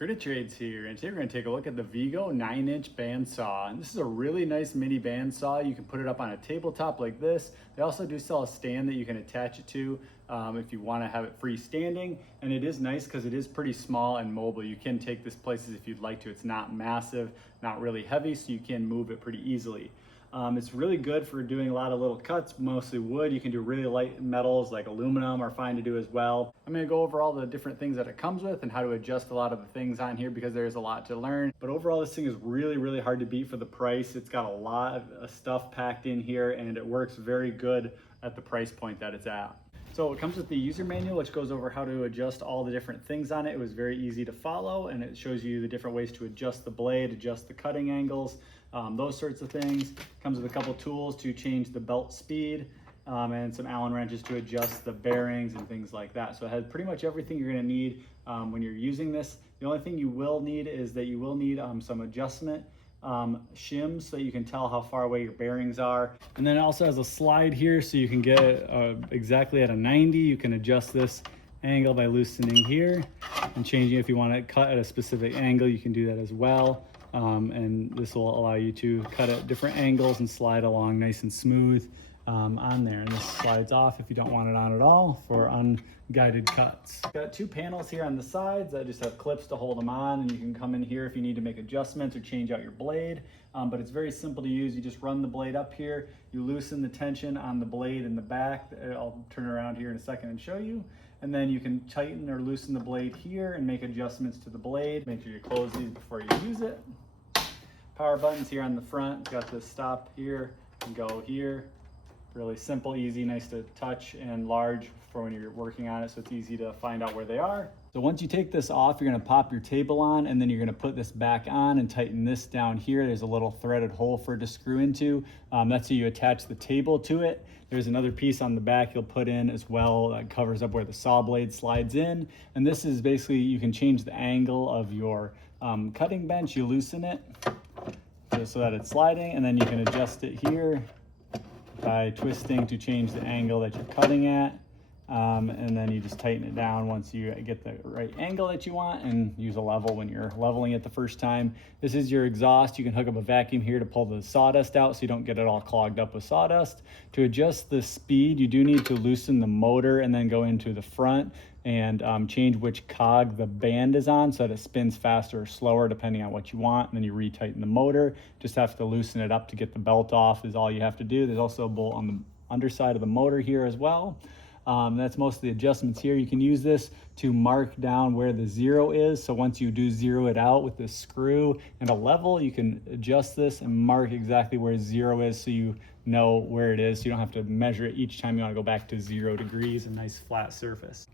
Critter Trades here, and today we're going to take a look at the Vigo 9-inch bandsaw. And this is a really nice mini bandsaw. You can put it up on a tabletop like this. They also do sell a stand that you can attach it to if you want to have it freestanding. And it is nice because it is pretty small and mobile. You can take this places if you'd like to. It's not massive, not really heavy, so you can move it pretty easily. It's really good for doing a lot of little cuts, mostly wood. You can do really light metals like aluminum are fine to do as well. I'm going to go over all the different things that it comes with and how to adjust a lot of the things on here because there's a lot to learn. But overall, this thing is really hard to beat for the price. It's got a lot of stuff packed in here and it works very good at the price point that it's at. So it comes with the user manual, which goes over how to adjust all the different things on it. It was very easy to follow, and it shows you the different ways to adjust the blade, adjust the cutting angles, those sorts of things. Comes with a couple tools to change the belt speed, and some Allen wrenches to adjust the bearings and things like that. So it has pretty much everything you're gonna need when you're using this. The only thing you will need is that you will need some adjustment shims so that you can tell how far away your bearings are. And then it also has a slide here so you can get it exactly at a 90. You can adjust this angle by loosening here and changing. If you want to cut at a specific angle, you can do that as well. And this will allow you to cut at different angles and slide along nice and smooth on there. And this slides off if you don't want it on at all for unguided cuts. Got two panels here on the sides that just have clips to hold them on, and you can come in here if you need to make adjustments or change out your blade. But it's very simple to use. You just run the blade up here, you loosen the tension on the blade in the back. I'll turn around here in a second and show you. And then you can tighten or loosen the blade here and make adjustments to the blade. Make sure you close these before you use it. Power buttons here on the front. Got this stop here and go here. Really simple, easy, nice to touch, and large for when you're working on it, so it's easy to find out where they are. So once you take this off, you're gonna pop your table on, and then you're gonna put this back on and tighten this down here. There's a little threaded hole for it to screw into. That's how you attach the table to it. There's another piece on the back you'll put in as well that covers up where the saw blade slides in. And this is basically, you can change the angle of your cutting bench. You loosen it so that it's sliding, and then you can adjust it here by twisting to change the angle that you're cutting at. And then you just tighten it down once you get the right angle that you want, and use a level when you're leveling it the first time. This is your exhaust. You can hook up a vacuum here to pull the sawdust out so you don't get it all clogged up with sawdust. To adjust the speed, you do need to loosen the motor and then go into the front and change which cog the band is on so that it spins faster or slower depending on what you want. And then you retighten the motor. Just have to loosen it up to get the belt off is all you have to do. There's also a bolt on the underside of the motor here as well. That's most of the adjustments here. You can use this to mark down where the zero is. So once you do zero it out with this screw and a level, you can adjust this and mark exactly where zero is so you know where it is. So you don't have to measure it each time you want to go back to 0 degrees, a nice flat surface.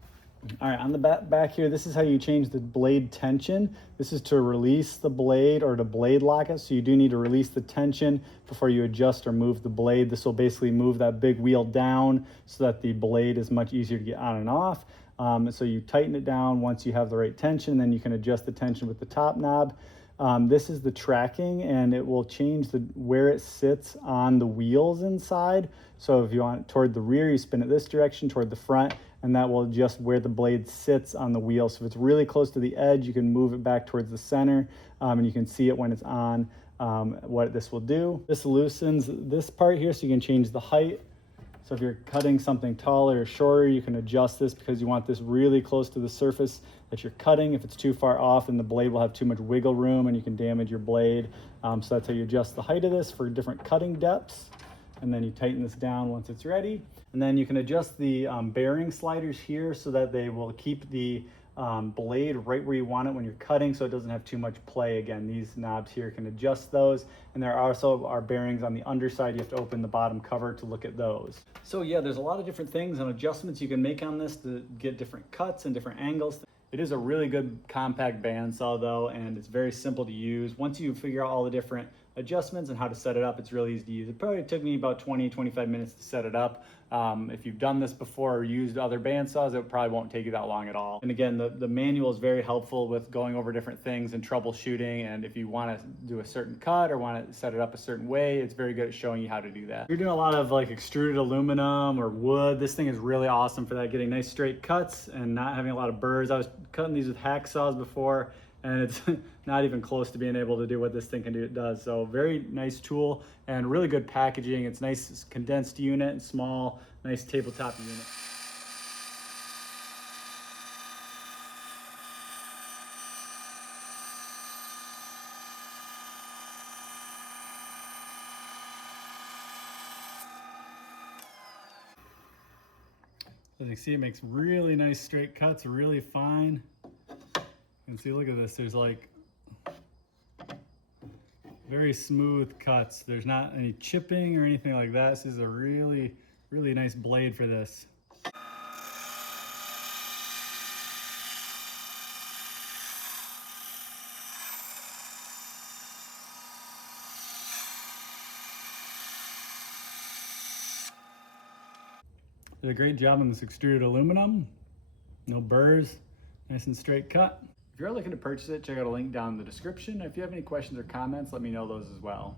All right, on the back here, this is how you change the blade tension. This is to release the blade or to blade lock it. So you do need to release the tension before you adjust or move the blade. This will basically move that big wheel down so that the blade is much easier to get on and off. So you tighten it down once you have the right tension, then you can adjust the tension with the top knob. This is the tracking, and it will change where it sits on the wheels inside. So if you want it toward the rear, you spin it this direction, toward the front, and that will adjust where the blade sits on the wheel. So if it's really close to the edge, you can move it back towards the center, and you can see it when it's on, what this will do. This loosens this part here so you can change the height. So if you're cutting something taller or shorter, you can adjust this because you want this really close to the surface that you're cutting. If it's too far off, then the blade will have too much wiggle room and you can damage your blade. So that's how you adjust the height of this for different cutting depths. And then you tighten this down once it's ready. And then you can adjust the bearing sliders here so that they will keep the blade right where you want it when you're cutting, so it doesn't have too much play. Again, these knobs here can adjust those, and there also are bearings on the underside. You have to open the bottom cover to look at those. So yeah, there's a lot of different things and adjustments you can make on this to get different cuts and different angles. It is a really good compact bandsaw though, and it's very simple to use. Once you figure out all the different adjustments and how to set it up, it's really easy to use. It probably took me about 20-25 minutes to set it up. If you've done this before or used other bandsaws, it probably won't take you that long at all. And again, the manual is very helpful with going over different things and troubleshooting. And if you want to do a certain cut or want to set it up a certain way, it's very good at showing you how to do that. If you're doing a lot of like extruded aluminum or wood, this thing is really awesome for that, getting nice straight cuts and not having a lot of burrs. I was cutting these with hacksaws before, and it's not even close to being able to do what this thing does. So very nice tool and really good packaging. It's nice condensed unit and small, nice tabletop unit. As you can see, it makes really nice straight cuts, really fine. And see, look at this, there's like very smooth cuts. There's not any chipping or anything like that. This is a really, really nice blade for this. Did a great job on this extruded aluminum. No burrs, nice and straight cut. If you're looking to purchase it, check out a link down in the description. If you have any questions or comments, let me know those as well.